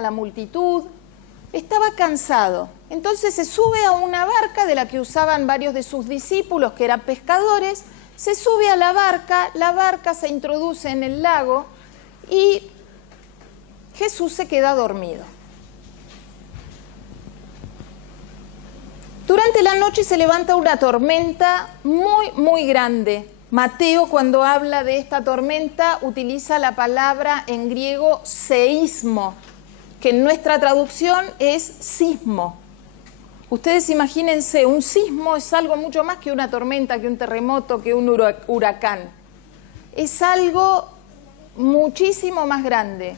la multitud, estaba cansado. Entonces se sube a una barca de la que usaban varios de sus discípulos, que eran pescadores, se sube a la barca se introduce en el lago y Jesús se queda dormido. Durante la noche se levanta una tormenta muy, muy grande. Mateo, cuando habla de esta tormenta, utiliza la palabra en griego seísmo, que en nuestra traducción es sismo. Ustedes imagínense, un sismo es algo mucho más que una tormenta, que un terremoto, que un huracán. Es algo muchísimo más grande.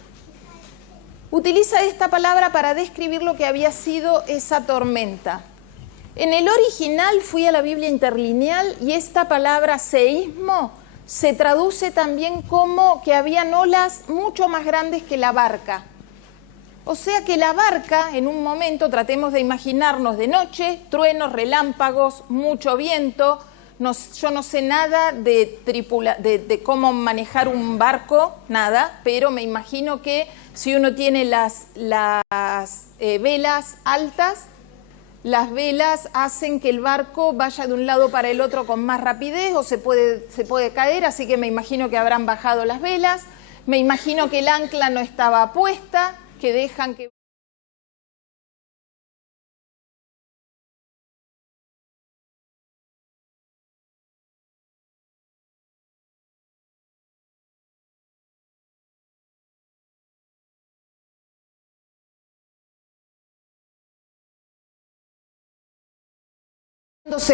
Utiliza esta palabra para describir lo que había sido esa tormenta. En el original fui a la Biblia interlineal y esta palabra seísmo se traduce también como que habían olas mucho más grandes que la barca. O sea que la barca, en un momento, tratemos de imaginarnos de noche, truenos, relámpagos, mucho viento. Yo no sé nada de cómo manejar un barco, nada, pero me imagino que si uno tiene las velas altas, las velas hacen que el barco vaya de un lado para el otro con más rapidez o se puede caer, así que me imagino que habrán bajado las velas. Me imagino que el ancla no estaba puesta, que dejan que...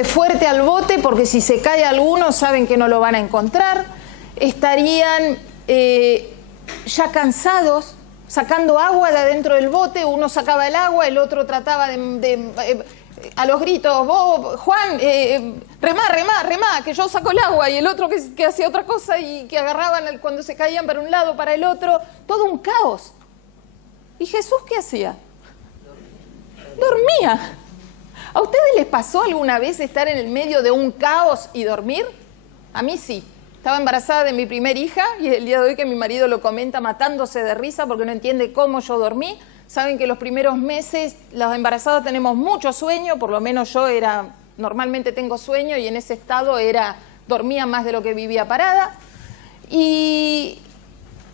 fuerte al bote, porque si se cae alguno saben que no lo van a encontrar. Estarían ya cansados, sacando agua de adentro del bote. Uno sacaba el agua, el otro trataba a los gritos, vos, Juan, remá, que yo saco el agua, y el otro que hacía otra cosa y que agarraban cuando se caían para un lado, para el otro. Todo un caos. ¿Y Jesús qué hacía? Dormía. ¿A ustedes les pasó alguna vez estar en el medio de un caos y dormir? A mí sí. Estaba embarazada de mi primera hija y el día de hoy que mi marido lo comenta matándose de risa porque no entiende cómo yo dormí. Saben que los primeros meses las embarazadas tenemos mucho sueño, por lo menos yo normalmente tengo sueño y en ese estado dormía más de lo que vivía parada. Y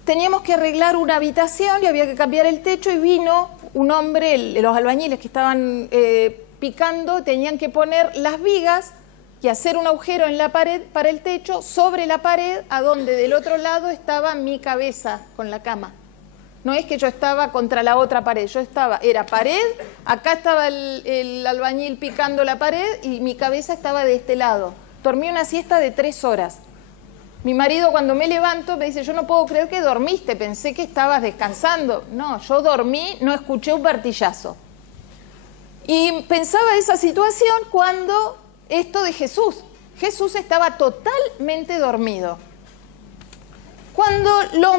teníamos que arreglar una habitación y había que cambiar el techo y vino un hombre, los albañiles que estaban picando, tenían que poner las vigas y hacer un agujero en la pared para el techo, sobre la pared, a donde del otro lado estaba mi cabeza con la cama. No es que yo estaba contra la otra pared, era pared, acá estaba el albañil picando la pared y mi cabeza estaba de este lado. Dormí una siesta de 3 horas. Mi marido, cuando me levanto, me dice, yo no puedo creer que dormiste, pensé que estabas descansando. No, yo dormí, no escuché un martillazo. Y pensaba esa situación cuando esto de Jesús. Jesús estaba totalmente dormido. Cuando los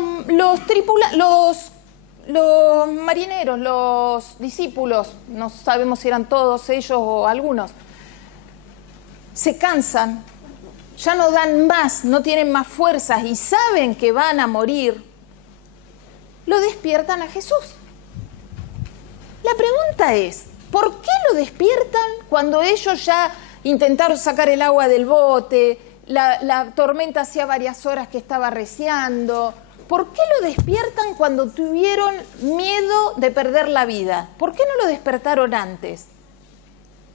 marineros, los discípulos, no sabemos si eran todos ellos o algunos, se cansan, ya no dan más, no tienen más fuerzas y saben que van a morir, lo despiertan a Jesús. La pregunta es, ¿por qué lo despiertan cuando ellos ya intentaron sacar el agua del bote, la tormenta hacía varias horas que estaba arreciando? ¿Por qué lo despiertan cuando tuvieron miedo de perder la vida? ¿Por qué no lo despertaron antes?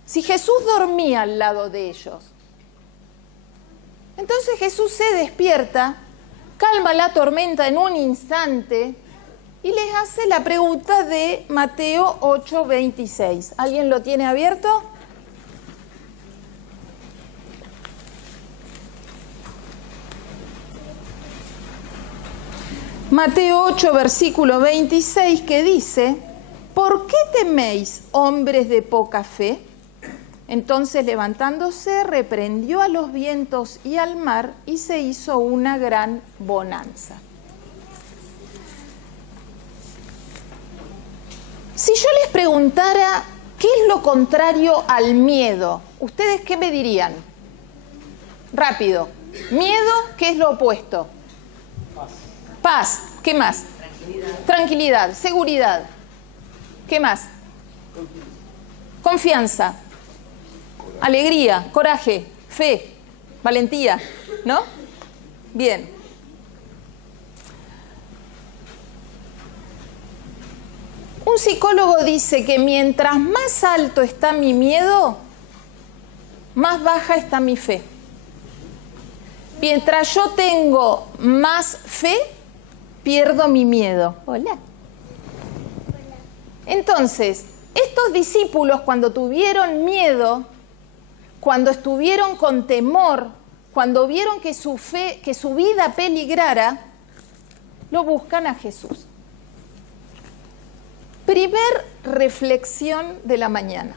Si Jesús dormía al lado de ellos. Entonces Jesús se despierta, calma la tormenta en un instante y les hace la pregunta de Mateo 8:26. ¿Alguien lo tiene abierto? Mateo 8, versículo 26, que dice, ¿por qué teméis, hombres de poca fe? Entonces, levantándose, reprendió a los vientos y al mar y se hizo una gran bonanza. Si yo les preguntara qué es lo contrario al miedo, ¿ustedes qué me dirían? Rápido. Miedo, ¿qué es lo opuesto? Paz. Paz. ¿Qué más? Tranquilidad. Seguridad. ¿Qué más? Seguridad. ¿Qué más? Tranquilidad. Seguridad. ¿Qué más? Paz. Paz. ¿Qué más? Tranquilidad. Seguridad. ¿Qué más? Paz. Paz. ¿Qué más? Tranquilidad. Seguridad. ¿Qué más? Confianza, alegría, coraje, fe, valentía, ¿no? Bien. Un psicólogo dice que mientras más alto está mi miedo, más baja está mi fe. Mientras yo tengo más fe, pierdo mi miedo. Hola. Entonces, estos discípulos cuando tuvieron miedo, cuando estuvieron con temor, cuando vieron que su fe, que su vida peligrara, lo buscan a Jesús. Primer reflexión de la mañana.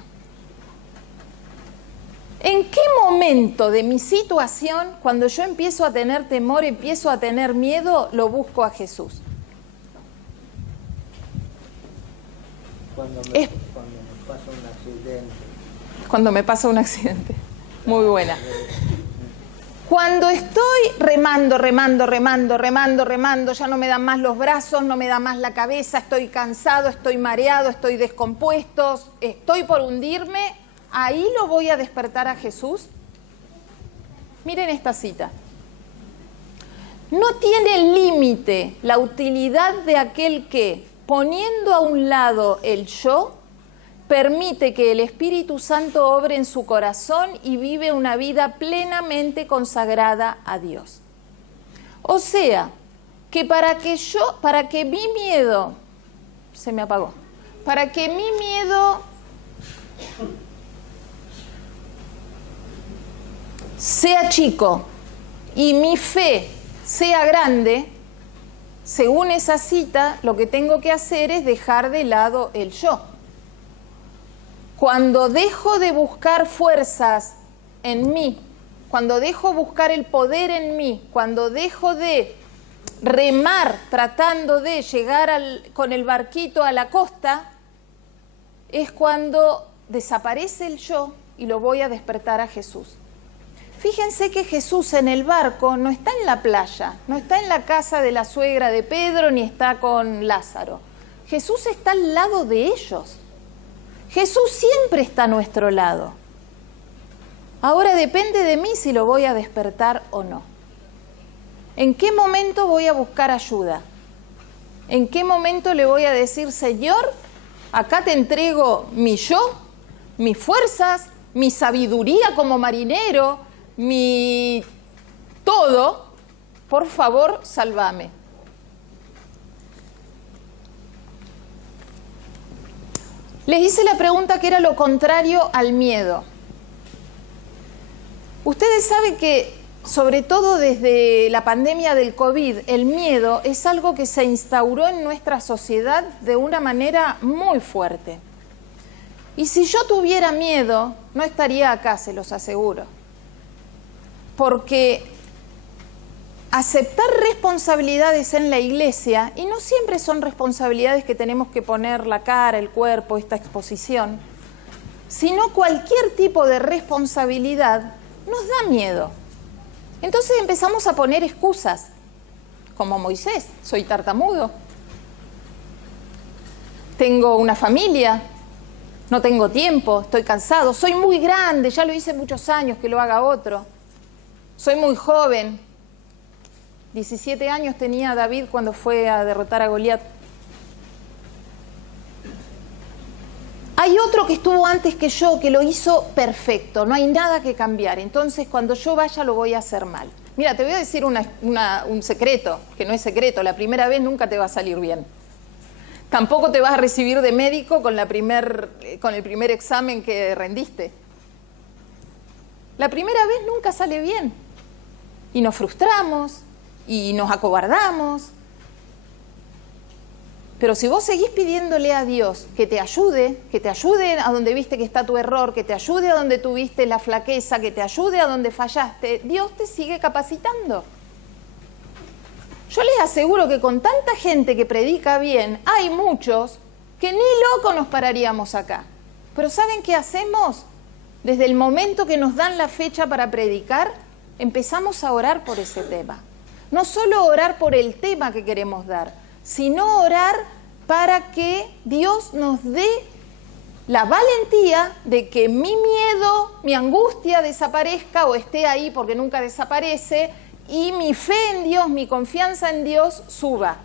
¿En qué momento de mi situación, cuando yo empiezo a tener temor, empiezo a tener miedo, lo busco a Jesús? Cuando me pasa un accidente. Cuando me pasa un accidente. Muy buena. Cuando estoy remando, ya no me dan más los brazos, no me da más la cabeza, estoy cansado, estoy mareado, estoy descompuesto, estoy por hundirme, ahí lo voy a despertar a Jesús. Miren esta cita. No tiene límite la utilidad de aquel que, poniendo a un lado el yo, permite que el Espíritu Santo obre en su corazón y vive una vida plenamente consagrada a Dios. O sea, que para que mi miedo, se me apagó, para que mi miedo sea chico y mi fe sea grande, según esa cita, lo que tengo que hacer es dejar de lado el yo. Cuando dejo de buscar fuerzas en mí, cuando dejo buscar el poder en mí, cuando dejo de remar tratando de llegar con el barquito a la costa, es cuando desaparece el yo y lo voy a despertar a Jesús. Fíjense que Jesús en el barco no está en la playa, no está en la casa de la suegra de Pedro ni está con Lázaro. Jesús está al lado de ellos. Jesús siempre está a nuestro lado. Ahora depende de mí si lo voy a despertar o no. ¿En qué momento voy a buscar ayuda? ¿En qué momento le voy a decir, Señor, acá te entrego mi yo, mis fuerzas, mi sabiduría como marinero, mi todo, por favor, sálvame? Les hice la pregunta que era lo contrario al miedo. Ustedes saben que, sobre todo desde la pandemia del COVID, el miedo es algo que se instauró en nuestra sociedad de una manera muy fuerte. Y si yo tuviera miedo, no estaría acá, se los aseguro. Porque aceptar responsabilidades en la iglesia, y no siempre son responsabilidades que tenemos que poner la cara, el cuerpo, esta exposición, sino cualquier tipo de responsabilidad nos da miedo. Entonces empezamos a poner excusas, como Moisés, soy tartamudo, tengo una familia, no tengo tiempo, estoy cansado, soy muy grande, ya lo hice muchos años, que lo haga otro, soy muy joven. 17 años tenía David cuando fue a derrotar a Goliat. Hay otro que estuvo antes que yo, que lo hizo perfecto, no hay nada que cambiar. Entonces, cuando yo vaya, lo voy a hacer mal. Mira, te voy a decir un secreto, que no es secreto. La primera vez nunca te va a salir bien. Tampoco te vas a recibir de médico con el primer examen que rendiste. La primera vez nunca sale bien. Y nos frustramos, y nos acobardamos. Pero si vos seguís pidiéndole a Dios que te ayude a donde viste que está tu error, que te ayude a donde tuviste la flaqueza, que te ayude a donde fallaste, Dios te sigue capacitando. Yo les aseguro que con tanta gente que predica bien, hay muchos que ni loco nos pararíamos acá. Pero ¿saben qué hacemos? Desde el momento que nos dan la fecha para predicar, empezamos a orar por ese tema. No solo orar por el tema que queremos dar, sino orar para que Dios nos dé la valentía de que mi miedo, mi angustia desaparezca o esté ahí porque nunca desaparece, y mi fe en Dios, mi confianza en Dios suba.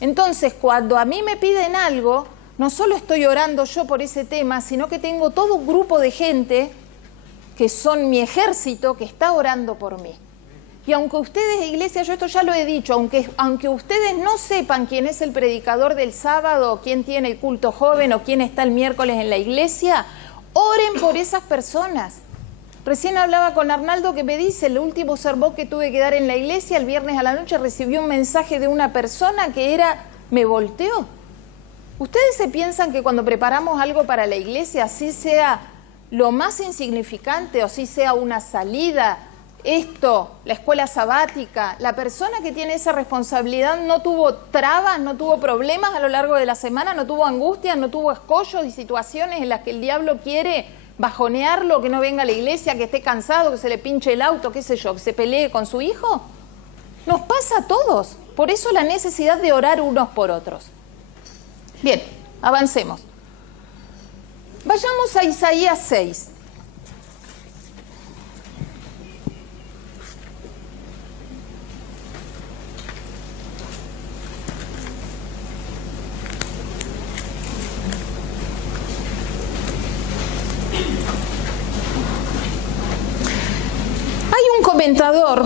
Entonces, cuando a mí me piden algo, no solo estoy orando yo por ese tema, sino que tengo todo un grupo de gente que son mi ejército que está orando por mí. Y aunque ustedes, iglesia, yo esto ya lo he dicho, aunque ustedes no sepan quién es el predicador del sábado, quién tiene el culto joven o quién está el miércoles en la iglesia, oren por esas personas. Recién hablaba con Arnaldo que me dice, el último sermón que tuve que dar en la iglesia, el viernes a la noche recibí un mensaje de una persona que me volteó. ¿Ustedes se piensan que cuando preparamos algo para la iglesia, así sea lo más insignificante o así sea una salida, la escuela sabática, la persona que tiene esa responsabilidad no tuvo trabas, no tuvo problemas a lo largo de la semana, no tuvo angustias, no tuvo escollos y situaciones en las que el diablo quiere bajonearlo, que no venga a la iglesia, que esté cansado, que se le pinche el auto, qué sé yo, que se pelee con su hijo? Nos pasa a todos. Por eso la necesidad de orar unos por otros. Bien, avancemos. Vayamos a Isaías 6. Hay un comentador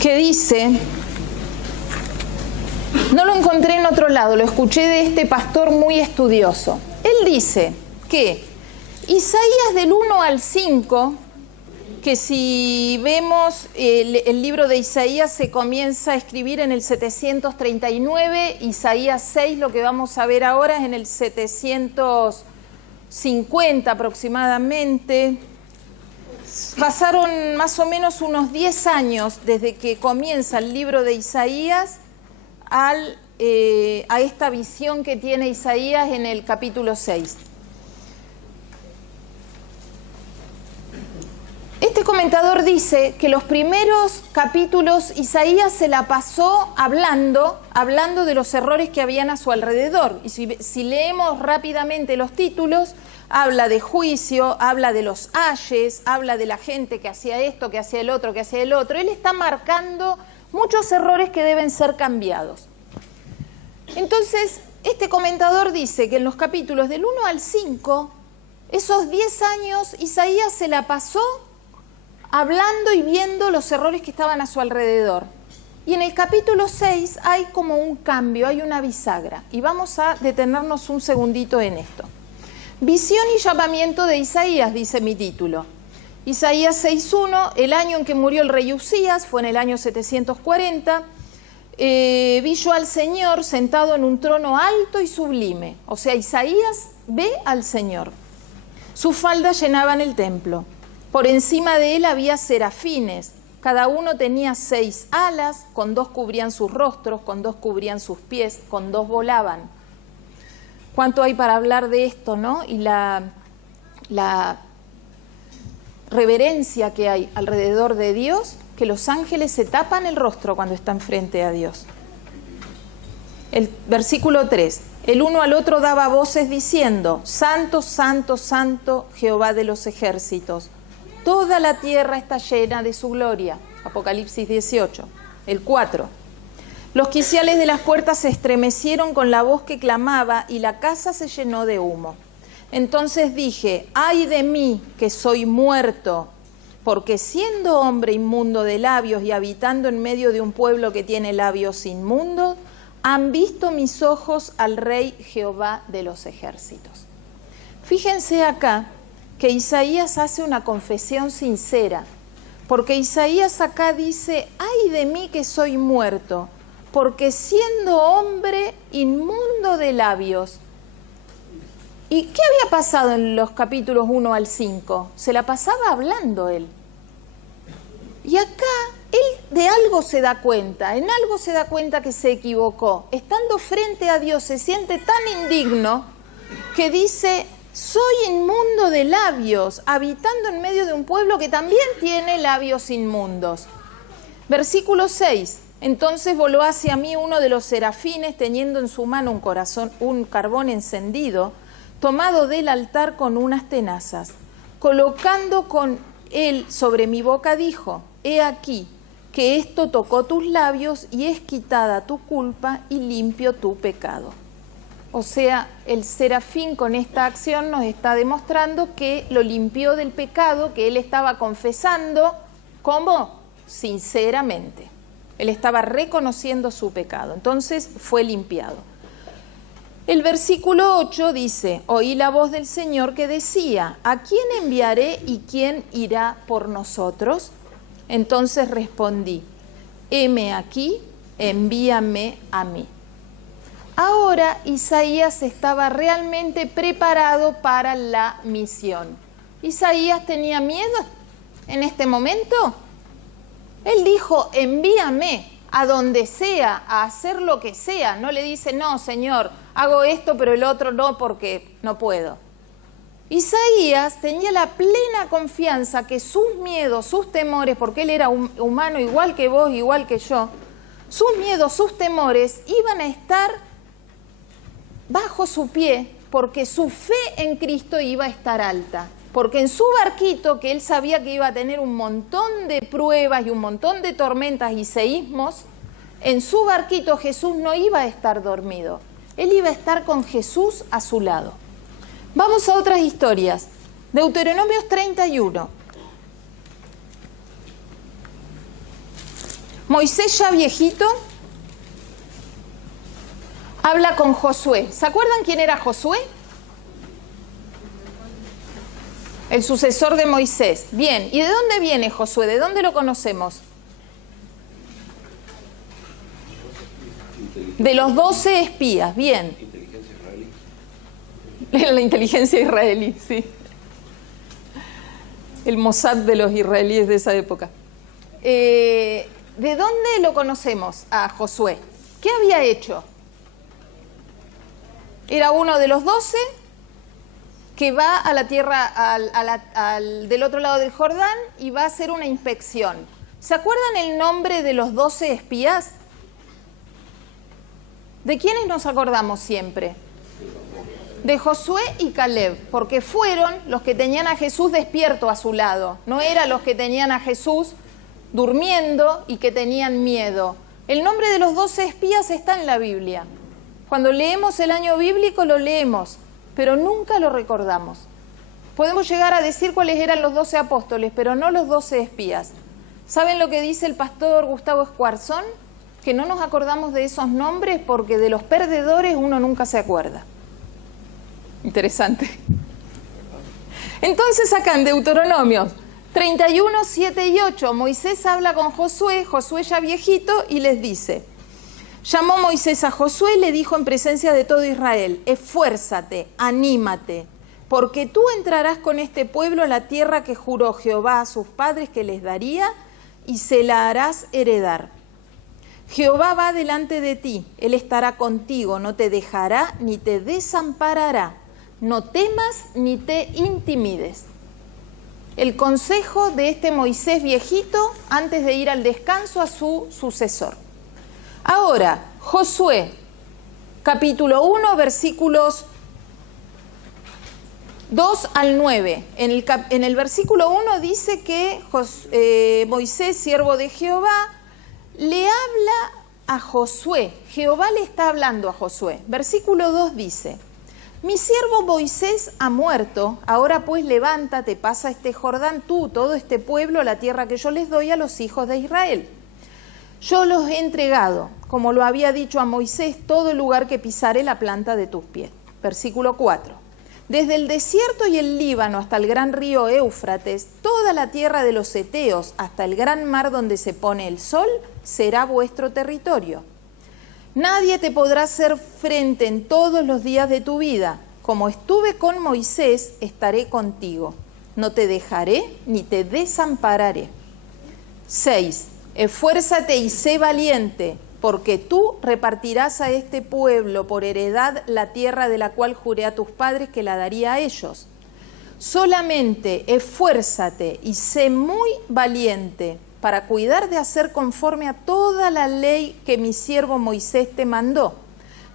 que dice, no lo encontré en otro lado, lo escuché de este pastor muy estudioso. Él dice que Isaías del 1 al 5, que si vemos el libro de Isaías se comienza a escribir en el 739, Isaías 6, lo que vamos a ver ahora es en el 750 aproximadamente. Pasaron más o menos unos 10 años desde que comienza el libro de Isaías a esta visión que tiene Isaías en el capítulo 6. Este comentador dice que los primeros capítulos Isaías se la pasó hablando de los errores que habían a su alrededor. Y si leemos rápidamente los títulos, habla de juicio, habla de los ayes, habla de la gente que hacía esto, que hacía el otro, que hacía el otro. Él está marcando muchos errores que deben ser cambiados. Entonces, este comentador dice que en los capítulos del 1 al 5, esos 10 años, Isaías se la pasó hablando y viendo los errores que estaban a su alrededor. Y en el capítulo 6 hay como un cambio, hay una bisagra. Y vamos a detenernos un segundito en esto. Visión y llamamiento de Isaías, dice mi título. Isaías 6.1, el año en que murió el rey Usías, fue en el año 740, vi yo al Señor sentado en un trono alto y sublime. O sea, Isaías ve al Señor. Sus faldas llenaban el templo. Por encima de él había serafines. Cada uno tenía 6 alas, con 2 cubrían sus rostros, con 2 cubrían sus pies, con 2 volaban. ¿Cuánto hay para hablar de esto, no? Y la reverencia que hay alrededor de Dios, que los ángeles se tapan el rostro cuando están frente a Dios. El versículo 3. El uno al otro daba voces diciendo, Santo, Santo, Santo, Jehová de los ejércitos. Toda la tierra está llena de su gloria. Apocalipsis 18. El 4. Los quiciales de las puertas se estremecieron con la voz que clamaba y la casa se llenó de humo. Entonces dije, ay de mí que soy muerto, porque siendo hombre inmundo de labios y habitando en medio de un pueblo que tiene labios inmundos, han visto mis ojos al Rey Jehová de los ejércitos. Fíjense acá que Isaías hace una confesión sincera, porque Isaías acá dice, ay de mí que soy muerto, porque siendo hombre inmundo de labios. ¿Y qué había pasado en los capítulos 1 al 5? Se la pasaba hablando él. Y acá él de algo se da cuenta, en algo se da cuenta que se equivocó. Estando frente a Dios se siente tan indigno que dice, soy inmundo de labios, habitando en medio de un pueblo que también tiene labios inmundos. Versículo 6. Entonces voló hacia mí uno de los serafines, teniendo en su mano un carbón encendido, tomado del altar con unas tenazas. Colocando con él sobre mi boca, dijo: he aquí que esto tocó tus labios y es quitada tu culpa y limpio tu pecado. O sea, el serafín con esta acción nos está demostrando que lo limpió del pecado, que él estaba confesando. ¿Cómo? Sinceramente. Él estaba reconociendo su pecado. Entonces fue limpiado. El versículo 8 dice: oí la voz del Señor que decía: ¿a quién enviaré y quién irá por nosotros? Entonces respondí: heme aquí, envíame a mí. Ahora Isaías estaba realmente preparado para la misión. ¿Isaías tenía miedo en este momento? Él dijo: envíame a donde sea, a hacer lo que sea. No le dice: no, Señor, hago esto, pero el otro no, porque no puedo. Isaías tenía la plena confianza que sus miedos, sus temores, porque él era humano igual que vos, igual que yo, sus miedos, sus temores iban a estar bajo su pie, porque su fe en Cristo iba a estar alta. Porque en su barquito, que él sabía que iba a tener un montón de pruebas y un montón de tormentas y seísmos, en su barquito Jesús no iba a estar dormido. Él iba a estar con Jesús a su lado. Vamos a otras historias. Deuteronomios 31. Moisés, ya viejito, habla con Josué. ¿Se acuerdan quién era Josué? El sucesor de Moisés. Bien, ¿y de dónde viene Josué? ¿De dónde lo conocemos? De los 12 espías, bien. Inteligencia israelí. La inteligencia israelí, sí. El Mossad de los israelíes de esa época. ¿De dónde lo conocemos a Josué? ¿Qué había hecho? Era uno de los 12 que va a la tierra del otro lado del Jordán y va a hacer una inspección. ¿Se acuerdan el nombre de los 12 espías? ¿De quiénes nos acordamos siempre? De Josué y Caleb, porque fueron los que tenían a Jesús despierto a su lado. No eran los que tenían a Jesús durmiendo y que tenían miedo. El nombre de los 12 espías está en la Biblia. Cuando leemos el año bíblico lo leemos, pero nunca lo recordamos. Podemos llegar a decir cuáles eran los 12 apóstoles, pero no los 12 espías. ¿Saben lo que dice el pastor Gustavo Escuarzón? Que no nos acordamos de esos nombres porque de los perdedores uno nunca se acuerda. Interesante. Entonces acá en Deuteronomios 31, 7 y 8, Moisés habla con Josué, Josué ya viejito, y les dice: llamó Moisés a Josué y le dijo en presencia de todo Israel: esfuérzate, anímate, porque tú entrarás con este pueblo a la tierra que juró Jehová a sus padres que les daría, y se la harás heredar. Jehová va delante de ti, Él estará contigo, no te dejará ni te desamparará. No temas ni te intimides. El consejo de este Moisés viejito antes de ir al descanso a su sucesor. Ahora, Josué, capítulo 1, versículos 2 al 9. En el versículo 1 dice que Moisés, siervo de Jehová, le habla a Josué. Jehová le está hablando a Josué. Versículo 2 dice: mi siervo Moisés ha muerto, ahora pues levántate, pasa este Jordán tú, todo este pueblo, a la tierra que yo les doy a los hijos de Israel. Yo los he entregado, como lo había dicho a Moisés, todo el lugar que pisare la planta de tus pies. Versículo 4. Desde el desierto y el Líbano hasta el gran río Éufrates, toda la tierra de los heteos hasta el gran mar donde se pone el sol, será vuestro territorio. Nadie te podrá hacer frente en todos los días de tu vida. Como estuve con Moisés, estaré contigo. No te dejaré ni te desampararé. 6. Esfuérzate y sé valiente, porque tú repartirás a este pueblo por heredad la tierra de la cual juré a tus padres que la daría a ellos. Solamente esfuérzate y sé muy valiente, para cuidar de hacer conforme a toda la ley que mi siervo Moisés te mandó.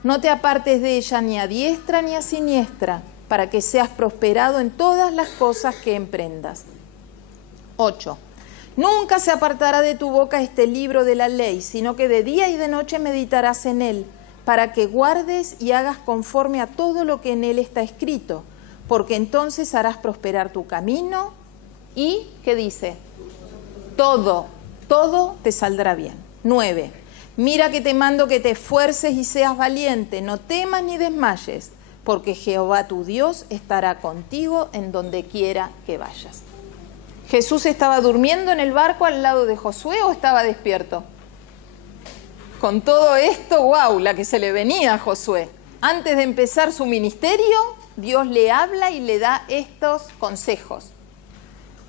No te apartes de ella ni a diestra ni a siniestra, para que seas prosperado en todas las cosas que emprendas. 8. Nunca se apartará de tu boca este libro de la ley, sino que de día y de noche meditarás en él, para que guardes y hagas conforme a todo lo que en él está escrito, porque entonces harás prosperar tu camino y, ¿qué dice? Todo te saldrá bien. 9. Mira que te mando que te esfuerces y seas valiente, no temas ni desmayes, porque Jehová tu Dios estará contigo en donde quiera que vayas. ¿Jesús estaba durmiendo en el barco al lado de Josué o estaba despierto? Con todo esto, wow, la que se le venía a Josué. Antes de empezar su ministerio, Dios le habla y le da estos consejos.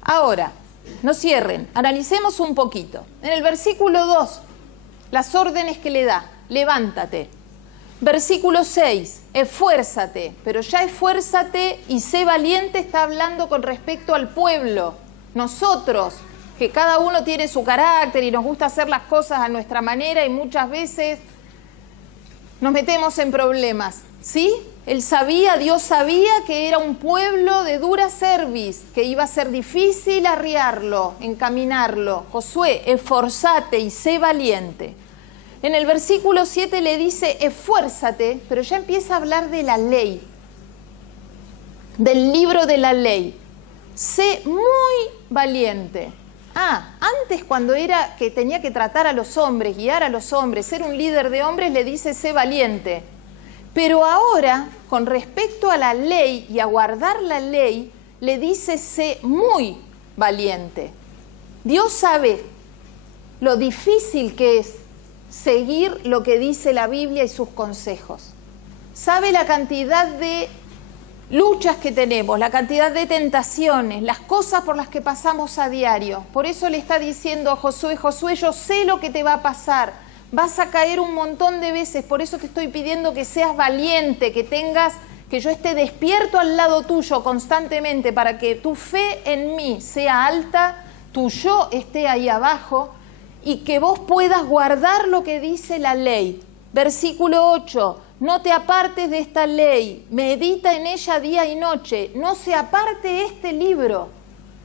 Ahora, no cierren, analicemos un poquito. En el versículo 2, las órdenes que le da: levántate. Versículo 6, esfuérzate, pero ya esfuérzate y sé valiente está hablando con respecto al pueblo. Nosotros, que cada uno tiene su carácter y nos gusta hacer las cosas a nuestra manera y muchas veces nos metemos en problemas, ¿sí? Dios sabía que era un pueblo de dura cerviz, que iba a ser difícil arriarlo, encaminarlo. Josué, esforzate y sé valiente. En el versículo 7 le dice, esfuérzate, pero ya empieza a hablar de la ley, del libro de la ley. Sé muy valiente. Antes cuando era que tenía que tratar a los hombres, guiar a los hombres, ser un líder de hombres, le dice sé valiente. Pero ahora, con respecto a la ley y a guardar la ley, le dice sé muy valiente. Dios sabe lo difícil que es seguir lo que dice la Biblia y sus consejos. Sabe la cantidad de luchas que tenemos, la cantidad de tentaciones, las cosas por las que pasamos a diario. Por eso le está diciendo a Josué, Josué, yo sé lo que te va a pasar, vas a caer un montón de veces, por eso te estoy pidiendo que seas valiente, que yo esté despierto al lado tuyo constantemente para que tu fe en mí sea alta, tu yo esté ahí abajo y que vos puedas guardar lo que dice la ley. Versículo 8. No te apartes de esta ley, medita en ella día y noche, no se aparte este libro.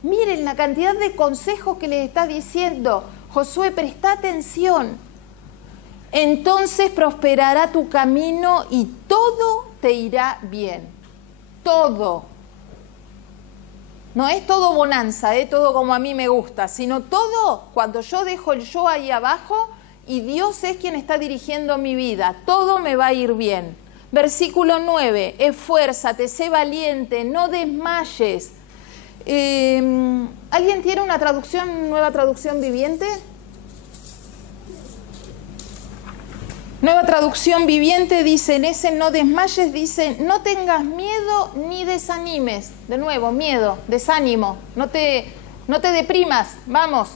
Miren la cantidad de consejos que les está diciendo. Josué, presta atención. Entonces prosperará tu camino y todo te irá bien. Todo. No es todo bonanza, todo como a mí me gusta, sino todo cuando yo dejo el yo ahí abajo y Dios es quien está dirigiendo mi vida, todo me va a ir bien. Versículo 9, esfuérzate, sé valiente, no desmayes. ¿Alguien tiene una nueva traducción viviente? Nueva traducción viviente dice, en ese no desmayes, dice, no tengas miedo ni desanimes. De nuevo, miedo, desánimo, no te deprimas, vamos.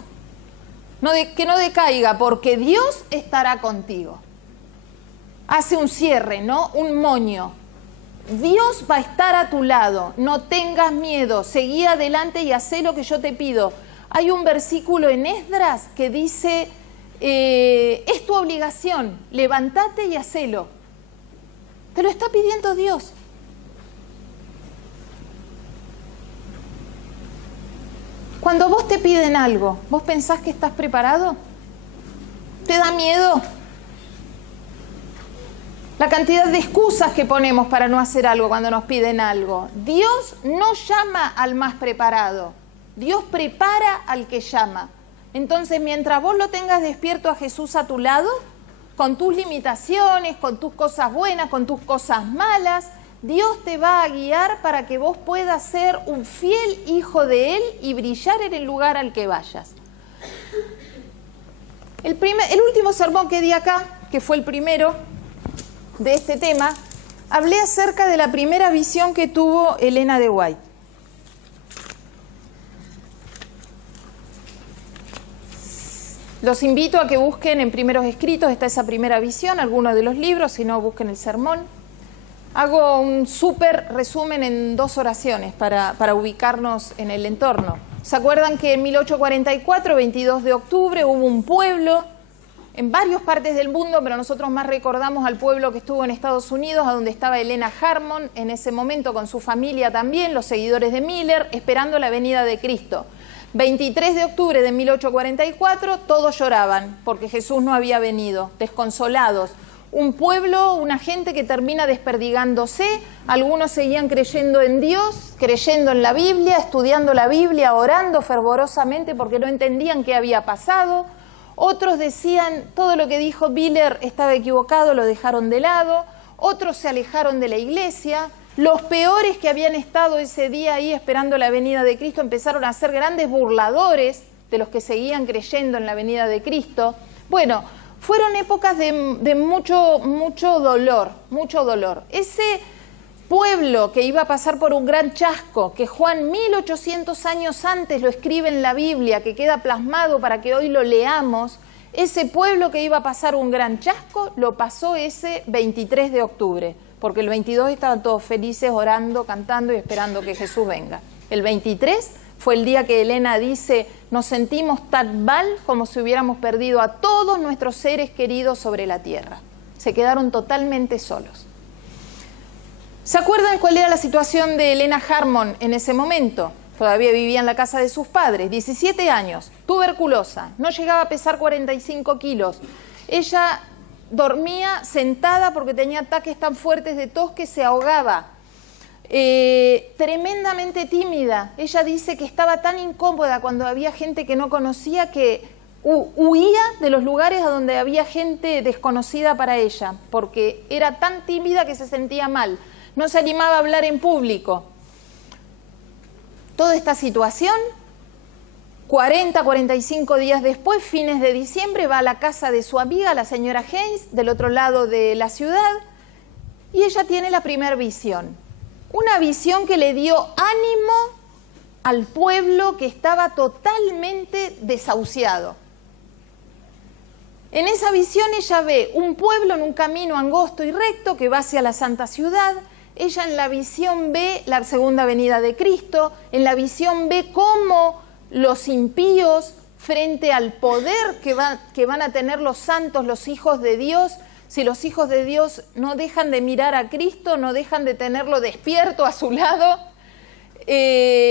Que no decaiga, porque Dios estará contigo. Hace un cierre, ¿no? Un moño. Dios va a estar a tu lado, no tengas miedo, seguí adelante y hacé lo que yo te pido. Hay un versículo en Esdras que dice, es tu obligación, levántate y hacelo. Te lo está pidiendo Dios. Cuando vos te piden algo, ¿vos pensás que estás preparado? ¿Te da miedo? La cantidad de excusas que ponemos para no hacer algo cuando nos piden algo. Dios no llama al más preparado. Dios prepara al que llama. Entonces, mientras vos lo tengas despierto a Jesús a tu lado, con tus limitaciones, con tus cosas buenas, con tus cosas malas, Dios te va a guiar para que vos puedas ser un fiel hijo de Él y brillar en el lugar al que vayas. El último sermón que di acá, que fue el primero de este tema, hablé acerca de la primera visión que tuvo Elena de White. Los invito a que busquen en Primeros Escritos, está esa primera visión, algunos de los libros, si no busquen el sermón. Hago un súper resumen en 2 oraciones para ubicarnos en el entorno. ¿Se acuerdan que en 1844, 22 de octubre, hubo un pueblo en varias partes del mundo, pero nosotros más recordamos al pueblo que estuvo en Estados Unidos, a donde estaba Elena Harmon en ese momento con su familia también, los seguidores de Miller, esperando la venida de Cristo? 23 de octubre de 1844, todos lloraban porque Jesús no había venido, desconsolados. Un pueblo, una gente que termina desperdigándose, algunos seguían creyendo en Dios, creyendo en la Biblia, estudiando la Biblia, orando fervorosamente porque no entendían qué había pasado. Otros decían, todo lo que dijo Miller estaba equivocado, lo dejaron de lado. Otros se alejaron de la iglesia. Los peores que habían estado ese día ahí esperando la venida de Cristo empezaron a ser grandes burladores de los que seguían creyendo en la venida de Cristo. Bueno, fueron épocas de mucho dolor, mucho dolor. Ese pueblo que iba a pasar por un gran chasco, que Juan 1800 años antes lo escribe en la Biblia, que queda plasmado para que hoy lo leamos, ese pueblo que iba a pasar un gran chasco, lo pasó ese 23 de octubre, porque el 22 estaban todos felices, orando, cantando y esperando que Jesús venga. El 23 fue el día que Elena dice, nos sentimos tan mal como si hubiéramos perdido a todos nuestros seres queridos sobre la tierra. Se quedaron totalmente solos. ¿Se acuerdan cuál era la situación de Elena Harmon en ese momento? Todavía vivía en la casa de sus padres, 17 años, tuberculosa, no llegaba a pesar 45 kilos. Ella dormía sentada porque tenía ataques tan fuertes de tos que se ahogaba. Tremendamente tímida. Ella dice que estaba tan incómoda cuando había gente que no conocía que huía de los lugares a donde había gente desconocida para ella, porque era tan tímida que se sentía mal. No se animaba a hablar en público. Toda esta situación, 45 días después, fines de diciembre, va a la casa de su amiga, la señora Haynes, del otro lado de la ciudad, y ella tiene la primera visión. Una visión que le dio ánimo al pueblo que estaba totalmente desahuciado. En esa visión ella ve un pueblo en un camino angosto y recto que va hacia la santa ciudad. Ella en la visión ve la segunda venida de Cristo, en la visión ve cómo los impíos, frente al poder que van a tener los santos, los hijos de Dios, si los hijos de Dios no dejan de mirar a Cristo, no dejan de tenerlo despierto a su lado,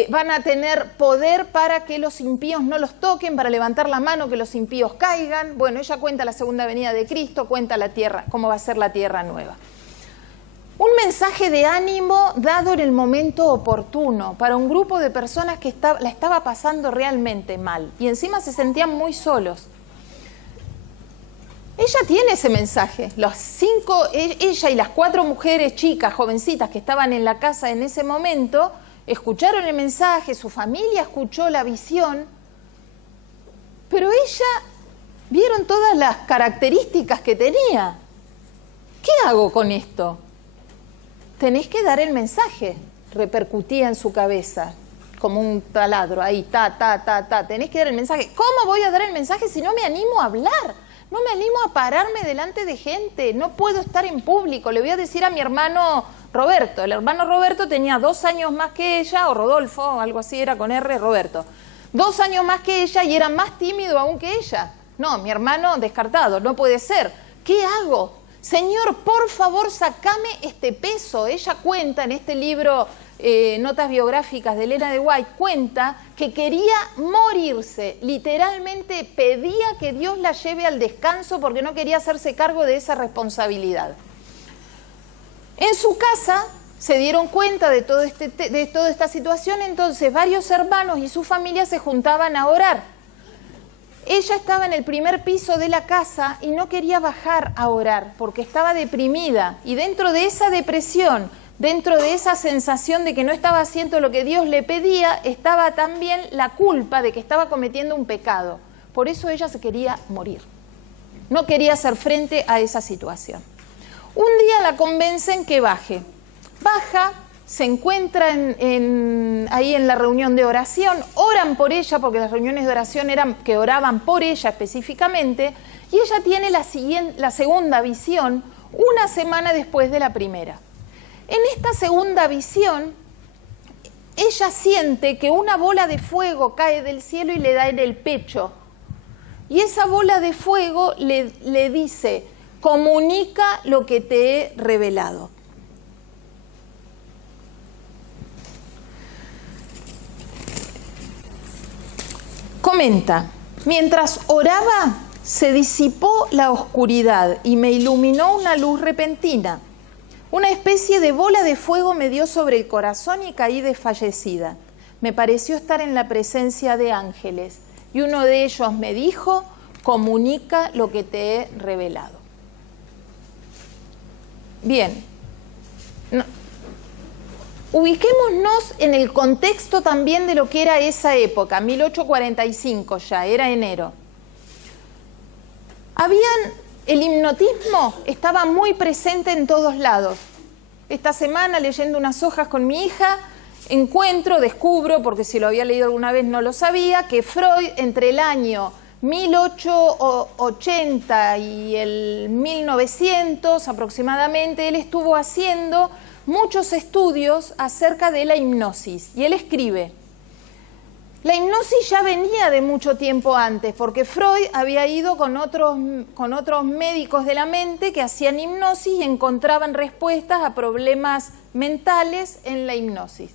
van a tener poder para que los impíos no los toquen, para levantar la mano, que los impíos caigan. Bueno, ella cuenta la segunda venida de Cristo, cuenta la tierra, cómo va a ser la tierra nueva. Un mensaje de ánimo dado en el momento oportuno para un grupo de personas que la estaba pasando realmente mal y encima se sentían muy solos. Ella tiene ese mensaje. Ella y las 4 mujeres chicas, jovencitas que estaban en la casa en ese momento, escucharon el mensaje, su familia escuchó la visión, pero vieron todas las características que tenía. ¿Qué hago con esto? Tenés que dar el mensaje, repercutía en su cabeza, como un taladro, ahí, tenés que dar el mensaje. ¿Cómo voy a dar el mensaje si no me animo a hablar? No me animo a pararme delante de gente, no puedo estar en público. Le voy a decir a mi hermano Roberto, el hermano Roberto tenía 2 años más que ella, o Rodolfo, o algo así era con R, Roberto. 2 años más que ella y era más tímido aún que ella. No, mi hermano descartado, no puede ser. ¿Qué hago? Señor, por favor, sacame este peso. Ella cuenta en este libro, Notas biográficas de Elena de White, cuenta que quería morirse. Literalmente pedía que Dios la lleve al descanso porque no quería hacerse cargo de esa responsabilidad. En su casa se dieron cuenta de toda esta situación, entonces varios hermanos y su familia se juntaban a orar. Ella estaba en el primer piso de la casa y no quería bajar a orar porque estaba deprimida. Y dentro de esa depresión, dentro de esa sensación de que no estaba haciendo lo que Dios le pedía, estaba también la culpa de que estaba cometiendo un pecado. Por eso ella se quería morir. No quería hacer frente a esa situación. Un día la convencen que baje. Baja, se encuentra ahí en la reunión de oración, oran por ella, porque las reuniones de oración eran que oraban por ella específicamente, y ella tiene la segunda visión una semana después de la primera. En esta segunda visión, ella siente que una bola de fuego cae del cielo y le da en el pecho. Y esa bola de fuego le dice, comunica lo que te he revelado. Comenta, mientras oraba, se disipó la oscuridad y me iluminó una luz repentina. Una especie de bola de fuego me dio sobre el corazón y caí desfallecida. Me pareció estar en la presencia de ángeles y uno de ellos me dijo, comunica lo que te he revelado. Bien, ubiquémonos en el contexto también de lo que era esa época, 1845 ya, era enero. El hipnotismo estaba muy presente en todos lados. Esta semana, leyendo unas hojas con mi hija, descubro, porque si lo había leído alguna vez no lo sabía, que Freud entre el año 1880 y el 1900 aproximadamente, él estuvo haciendo muchos estudios acerca de la hipnosis. Y él escribe, la hipnosis ya venía de mucho tiempo antes, porque Freud había ido con otros médicos de la mente que hacían hipnosis y encontraban respuestas a problemas mentales en la hipnosis.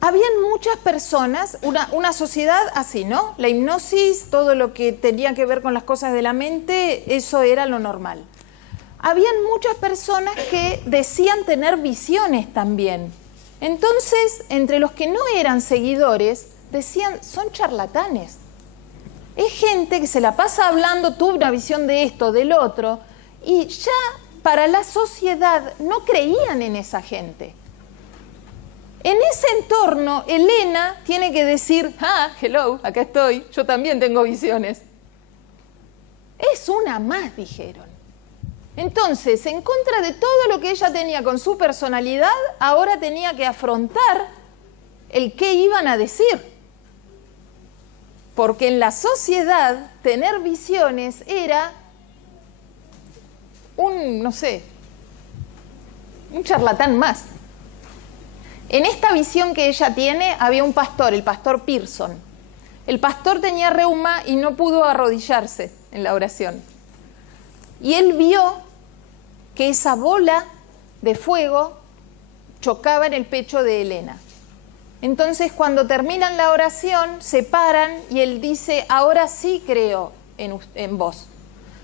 Habían muchas personas, una sociedad así, ¿no? La hipnosis, todo lo que tenía que ver con las cosas de la mente, eso era lo normal. Habían muchas personas que decían tener visiones también. Entonces, entre los que no eran seguidores, decían, son charlatanes. Es gente que se la pasa hablando, tuve una visión de esto, del otro, y ya para la sociedad no creían en esa gente. En ese entorno, Elena tiene que decir, hello, acá estoy, yo también tengo visiones. Es una más, dijeron. Entonces, en contra de todo lo que ella tenía con su personalidad, ahora tenía que afrontar el qué iban a decir. Porque en la sociedad, tener visiones era un charlatán más. En esta visión que ella tiene, había un pastor, el pastor Pearson. El pastor tenía reuma y no pudo arrodillarse en la oración. Y él vio que esa bola de fuego chocaba en el pecho de Elena. Entonces, cuando terminan la oración, se paran y él dice, ahora sí creo en vos.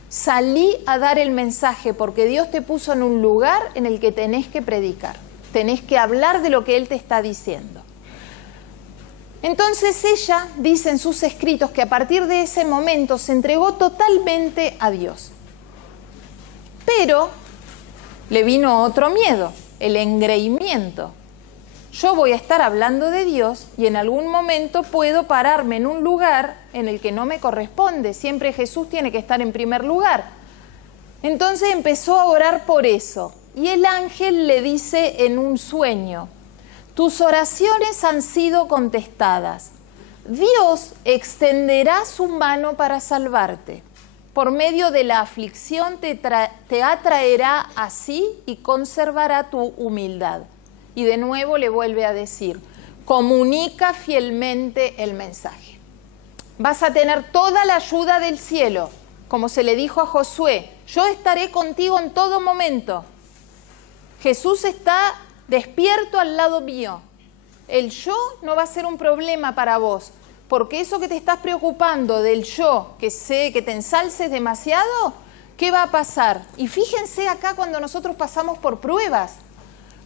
Salí a dar el mensaje porque Dios te puso en un lugar en el que tenés que predicar. Tenés que hablar de lo que Él te está diciendo. Entonces ella dice en sus escritos que a partir de ese momento se entregó totalmente a Dios. Pero le vino otro miedo, el engreimiento. Yo voy a estar hablando de Dios y en algún momento puedo pararme en un lugar en el que no me corresponde. Siempre Jesús tiene que estar en primer lugar. Entonces empezó a orar por eso. Y el ángel le dice en un sueño, tus oraciones han sido contestadas. Dios extenderá su mano para salvarte. Por medio de la aflicción te atraerá a sí y conservará tu humildad. Y de nuevo le vuelve a decir, comunica fielmente el mensaje. Vas a tener toda la ayuda del cielo, como se le dijo a Josué, yo estaré contigo en todo momento. Jesús está despierto al lado mío. El yo no va a ser un problema para vos, porque eso que te estás preocupando del yo, que sé que te ensalces demasiado, ¿qué va a pasar? Y fíjense acá cuando nosotros pasamos por pruebas,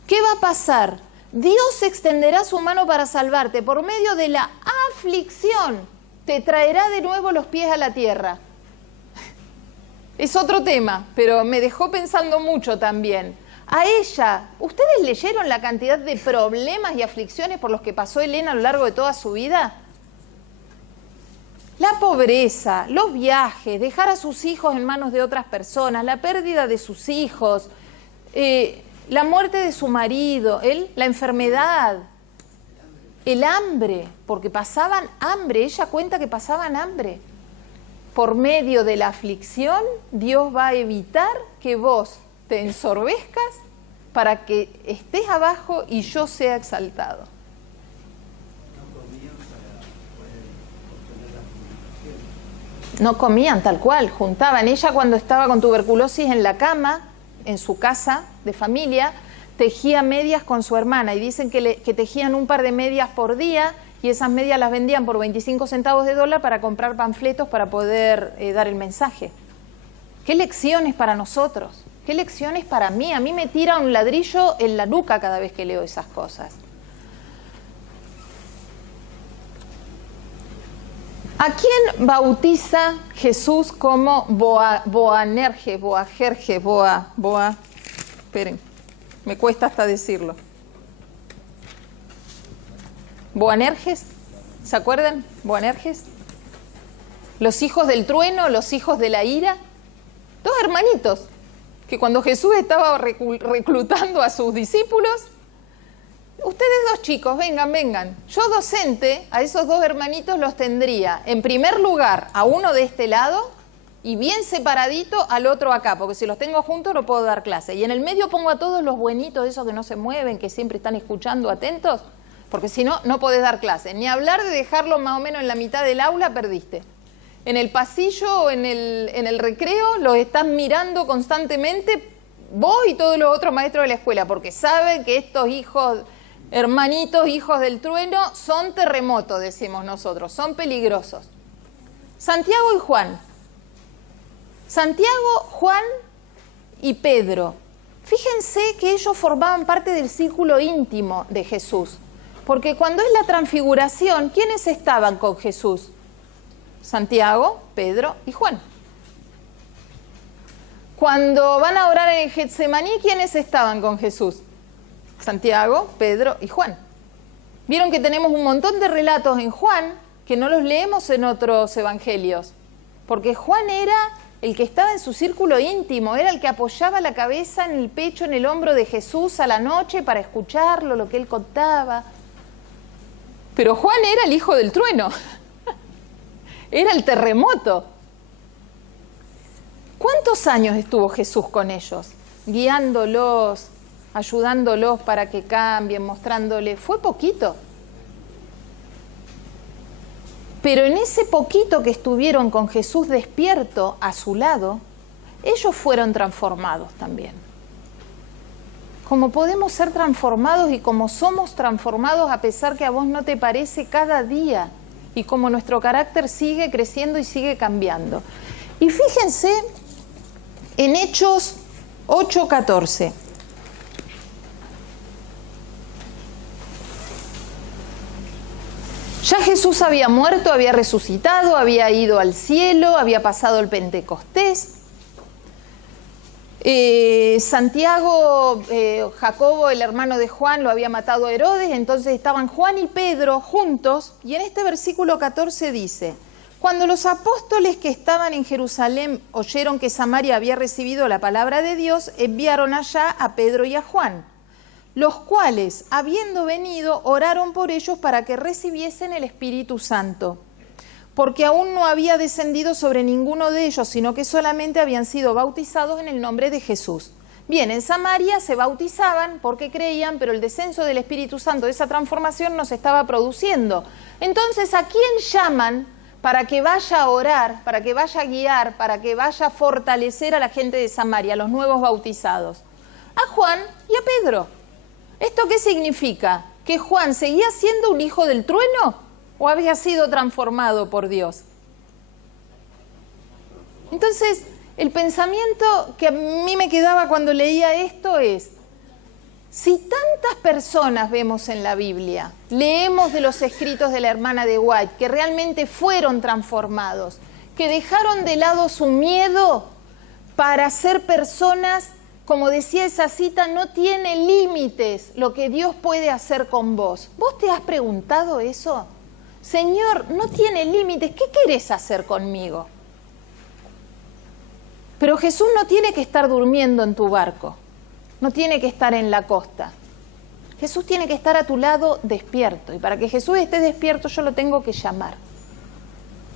¿qué va a pasar? Dios extenderá su mano para salvarte por medio de la aflicción, te traerá de nuevo los pies a la tierra. Es otro tema, pero me dejó pensando mucho también. A ella, ¿ustedes leyeron la cantidad de problemas y aflicciones por los que pasó Elena a lo largo de toda su vida? La pobreza, los viajes, dejar a sus hijos en manos de otras personas, la pérdida de sus hijos, la muerte de su marido, la enfermedad, el hambre, porque pasaban hambre, ella cuenta que pasaban hambre. Por medio de la aflicción, Dios va a evitar que vos te ensorbezcas para que estés abajo y yo sea exaltado. No comían tal cual, juntaban. Ella cuando estaba con tuberculosis en la cama, en su casa de familia, tejía medias con su hermana y dicen que tejían un par de medias por día y esas medias las vendían por 25 centavos de dólar para comprar panfletos para poder dar el mensaje. ¿Qué lecciones para nosotros? ¿Qué lecciones para mí? A mí me tira un ladrillo en la nuca cada vez que leo esas cosas. ¿A quién bautiza Jesús como Boanerges? Esperen, me cuesta hasta decirlo. ¿Boanerges? ¿Se acuerdan? ¿Boanerges? Los hijos del trueno, los hijos de la ira. Dos hermanitos que cuando Jesús estaba reclutando a sus discípulos, ustedes dos chicos, vengan. Yo docente, a esos dos hermanitos los tendría, en primer lugar, a uno de este lado y bien separadito al otro acá, porque si los tengo juntos no puedo dar clase. Y en el medio pongo a todos los buenitos, esos que no se mueven, que siempre están escuchando atentos, porque si no, no podés dar clase. Ni hablar de dejarlos más o menos en la mitad del aula, perdiste. En el pasillo o en el recreo los estás mirando constantemente vos y todos los otros maestros de la escuela, porque saben que estos hermanitos, hijos del trueno, son terremotos, decimos nosotros, son peligrosos. Santiago y Juan. Santiago, Juan y Pedro. Fíjense que ellos formaban parte del círculo íntimo de Jesús, porque cuando es la transfiguración, ¿quiénes estaban con Jesús? Santiago, Pedro y Juan. Cuando van a orar en Getsemaní, ¿quiénes estaban con Jesús? Santiago, Pedro y Juan. Vieron que tenemos un montón de relatos en Juan que no los leemos en otros evangelios, porque Juan era el que estaba en su círculo íntimo, era el que apoyaba la cabeza en el pecho, en el hombro de Jesús a la noche para escucharlo, lo que él contaba. Pero Juan era el hijo del trueno, era el terremoto. ¿Cuántos años estuvo Jesús con ellos? Guiándolos, ayudándolos para que cambien, mostrándoles. Fue poquito. Pero en ese poquito que estuvieron con Jesús despierto a su lado, ellos fueron transformados también. Como podemos ser transformados y como somos transformados a pesar que a vos no te parece cada día, y como nuestro carácter sigue creciendo y sigue cambiando. Y fíjense en Hechos 8:14. Ya Jesús había muerto, había resucitado, había ido al cielo, había pasado el Pentecostés. Santiago, Jacobo, el hermano de Juan, lo había matado a Herodes, entonces estaban Juan y Pedro juntos, y en este versículo 14 dice: cuando los apóstoles que estaban en Jerusalén oyeron que Samaria había recibido la palabra de Dios, enviaron allá a Pedro y a Juan, los cuales, habiendo venido, oraron por ellos para que recibiesen el Espíritu Santo, porque aún no había descendido sobre ninguno de ellos, sino que solamente habían sido bautizados en el nombre de Jesús. Bien, en Samaria se bautizaban porque creían, pero el descenso del Espíritu Santo, esa transformación, no se estaba produciendo. Entonces, ¿a quién llaman para que vaya a orar, para que vaya a guiar, para que vaya a fortalecer a la gente de Samaria, a los nuevos bautizados? A Juan y a Pedro. ¿Esto qué significa? ¿Que Juan seguía siendo un hijo del trueno o había sido transformado por Dios? Entonces, el pensamiento que a mí me quedaba cuando leía esto es: si tantas personas vemos en la Biblia, leemos de los escritos de la hermana de White, que realmente fueron transformados, que dejaron de lado su miedo para ser personas, como decía esa cita, no tiene límites lo que Dios puede hacer con vos. ¿Vos te has preguntado eso? Señor, no tiene límites, ¿qué querés hacer conmigo? Pero Jesús no tiene que estar durmiendo en tu barco, no tiene que estar en la costa. Jesús tiene que estar a tu lado despierto, y para que Jesús esté despierto yo lo tengo que llamar.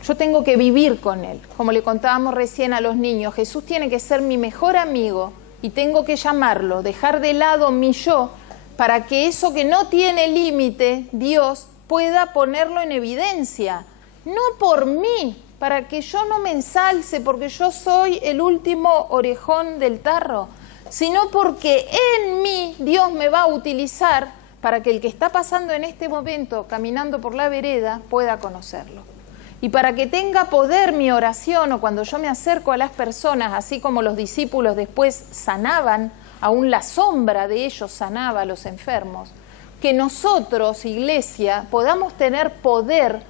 Yo tengo que vivir con Él. Como le contábamos recién a los niños, Jesús tiene que ser mi mejor amigo y tengo que llamarlo, dejar de lado mi yo, para que eso que no tiene límite, Dios pueda ponerlo en evidencia. No por mí, para que yo no me ensalce porque yo soy el último orejón del tarro, sino porque en mí Dios me va a utilizar para que el que está pasando en este momento, caminando por la vereda, pueda conocerlo. Y para que tenga poder mi oración, o cuando yo me acerco a las personas, así como los discípulos después sanaban, aún la sombra de ellos sanaba a los enfermos, que nosotros, iglesia, podamos tener poder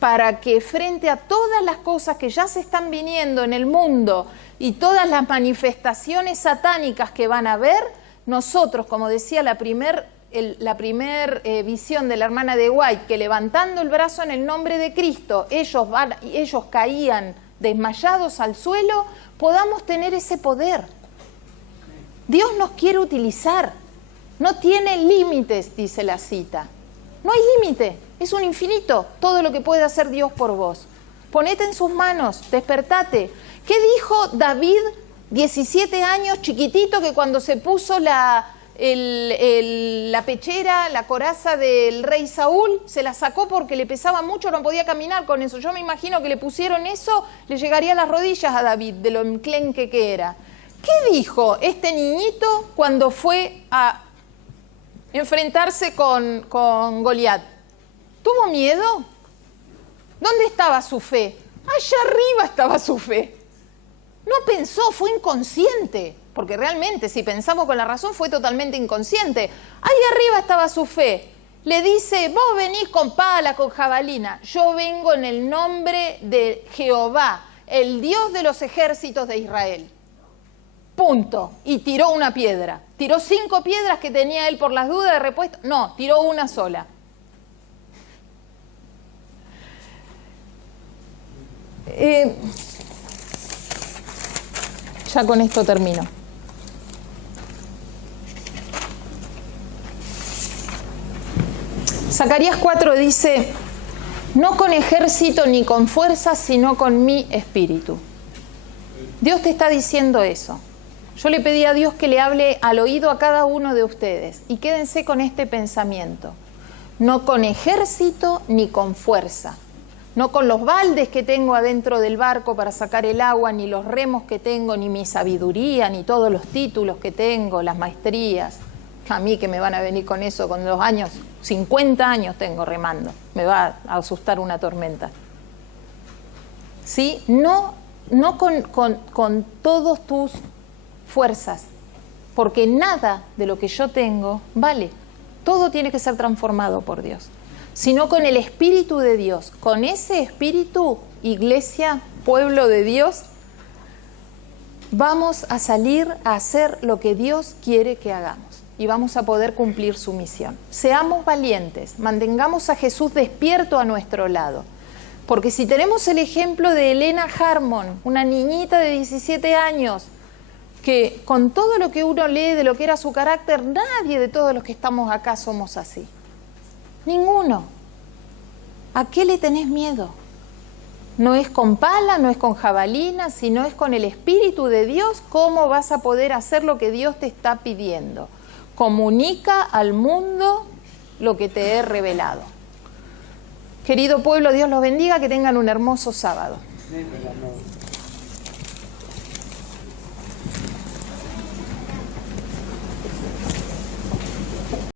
para que frente a todas las cosas que ya se están viniendo en el mundo y todas las manifestaciones satánicas que van a haber, nosotros, como decía la primer visión de la hermana de White, que levantando el brazo en el nombre de Cristo, ellos caían desmayados al suelo, podamos tener ese poder. Dios nos quiere utilizar, no tiene límites, dice la cita. No hay límite, es un infinito todo lo que puede hacer Dios por vos. Ponete en sus manos, despertate. ¿Qué dijo David, 17 años, chiquitito, que cuando se puso la pechera, la coraza del rey Saúl, se la sacó porque le pesaba mucho, no podía caminar con eso? Yo me imagino que le pusieron eso, le llegaría a las rodillas a David, de lo enclenque que era. ¿Qué dijo este niñito cuando fue a enfrentarse con Goliat? ¿Tuvo miedo? ¿Dónde estaba su fe? Allá arriba estaba su fe. No pensó, fue inconsciente, porque realmente si pensamos con la razón fue totalmente inconsciente. Ahí arriba estaba su fe. Le dice, vos venís con pala, con jabalina, yo vengo en el nombre de Jehová, el Dios de los ejércitos de Israel. Punto. Y tiró una piedra. Tiró 5 piedras que tenía él por las dudas de repuesto. No, tiró una sola. Ya con esto termino. Zacarías 4 dice, no con ejército ni con fuerza, sino con mi espíritu. Dios te está diciendo eso. Yo le pedí a Dios que le hable al oído a cada uno de ustedes y quédense con este pensamiento. No con ejército ni con fuerza. No con los baldes que tengo adentro del barco para sacar el agua, ni los remos que tengo, ni mi sabiduría, ni todos los títulos que tengo, las maestrías. A mí que me van a venir con eso, con los años, 50 años tengo remando. Me va a asustar una tormenta. ¿Sí? No con todas tus fuerzas, porque nada de lo que yo tengo vale. Todo tiene que ser transformado por Dios, sino con el Espíritu de Dios. Con ese Espíritu, iglesia, pueblo de Dios, vamos a salir a hacer lo que Dios quiere que hagamos y vamos a poder cumplir su misión. Seamos valientes, mantengamos a Jesús despierto a nuestro lado. Porque si tenemos el ejemplo de Elena Harmon, una niñita de 17 años, que con todo lo que uno lee de lo que era su carácter, nadie de todos los que estamos acá somos así. Ninguno. ¿A qué le tenés miedo? No es con pala, no es con jabalina, sino es con el Espíritu de Dios. ¿Cómo vas a poder hacer lo que Dios te está pidiendo? Comunica al mundo lo que te he revelado. Querido pueblo, Dios los bendiga, que tengan un hermoso sábado.